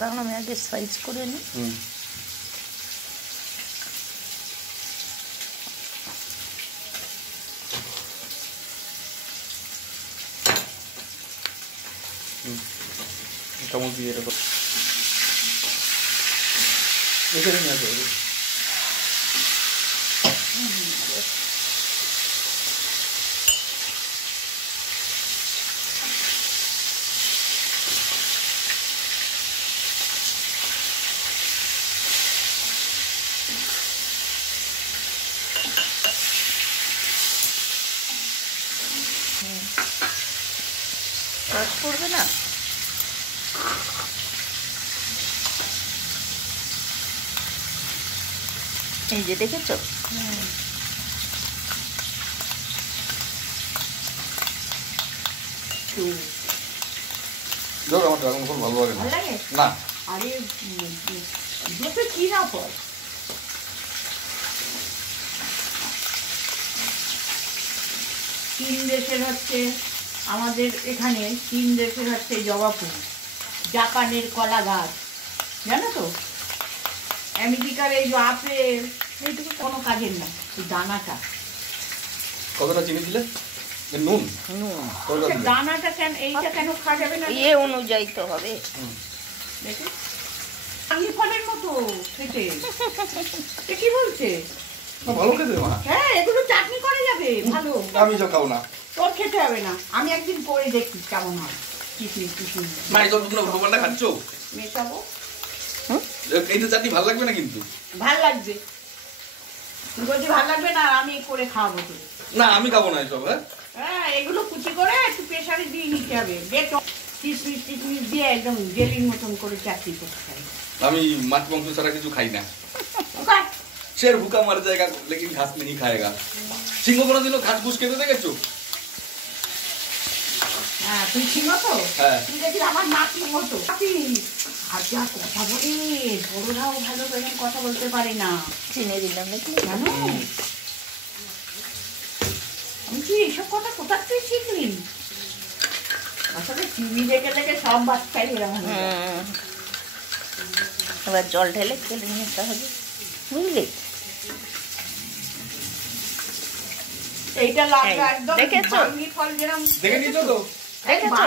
কারণ আমি আগে সাইজ করে নিই। চামচ দিয়ে এরকম এখানে নিয়ে আসবে। রস পড়বে না? এই যে দেখেছো, আমার ড্রাগন ফল ভালো লাগে না। আরে দুটো কি না ফল, চীন দেশের হচ্ছে আমাদের এখানে, চীন দেশের হচ্ছে জবা ফুল, জাপানের কলা গাছ, জানো তো, আমেরিকার এই যে আপেল, এইটুকু কোনো কাজের না, দানাটা। কতটা চিনি দিলে? নুন দানাটা কেন, এইটা কেন খাওয়া যাবে না? ইয়ে অনুযায়ী তো হবে। দেখি আঙ্গি ফলের মতো খেতে। কি বলছে? ভালো খেতে মা। হ্যাঁ, এগুলো চাটনি করা যাবে ভালো। আমি তো খাও না, তোর খেতে হবে না, আমি একদিন করে দেখি কেমন হয়। কিশমিশ কিশমিশ মাই তো তোমরা ভগবানটা খাচ্ছ মেশাবো। এইটা চাটনি ভালো লাগবে না কিন্তু। ভাল লাগবে, যদি ভাল লাগবে না আমি করে খাওয়াবো তো। না আমি খাবো না এসব। হ্যাঁ, এগুলো কুচি করে একটু প্রেসারে দিয়ে নিতে হবে, কিশমিশ টিশমিশ দিয়ে একদম জেলির মতন করে চাটনি করতে খাই। আমি মাছ মাংস ছাড়া কিছু খাই না। शेर भूखा मर जाएगा लेकिन घास नहीं खाएगा। सिंह কোনো দিনও ঘাস ঘুষ খেতে দেখেছো? হ্যাঁ, তুই সিংহ তো? হ্যাঁ। তুই দেখি আমার নাতির মতো। আর যা কথা বলে, বড়রাও ভালো করে কথা বলতে পারে না। চিনে দিলাম নাকি জানো, আমি কি এইসব কথা কোথা থেকে শিখলি? আসলে টিভি দেখে দেখে সব বাচ্চাই এরকম। এবার জল ঢেলে খেলে নিতে হবে, বুঝলি? এইটা লাগবে একদম দেখেছো? ফল যেরকম দেখে নিয়েছো তো? দেখেছো?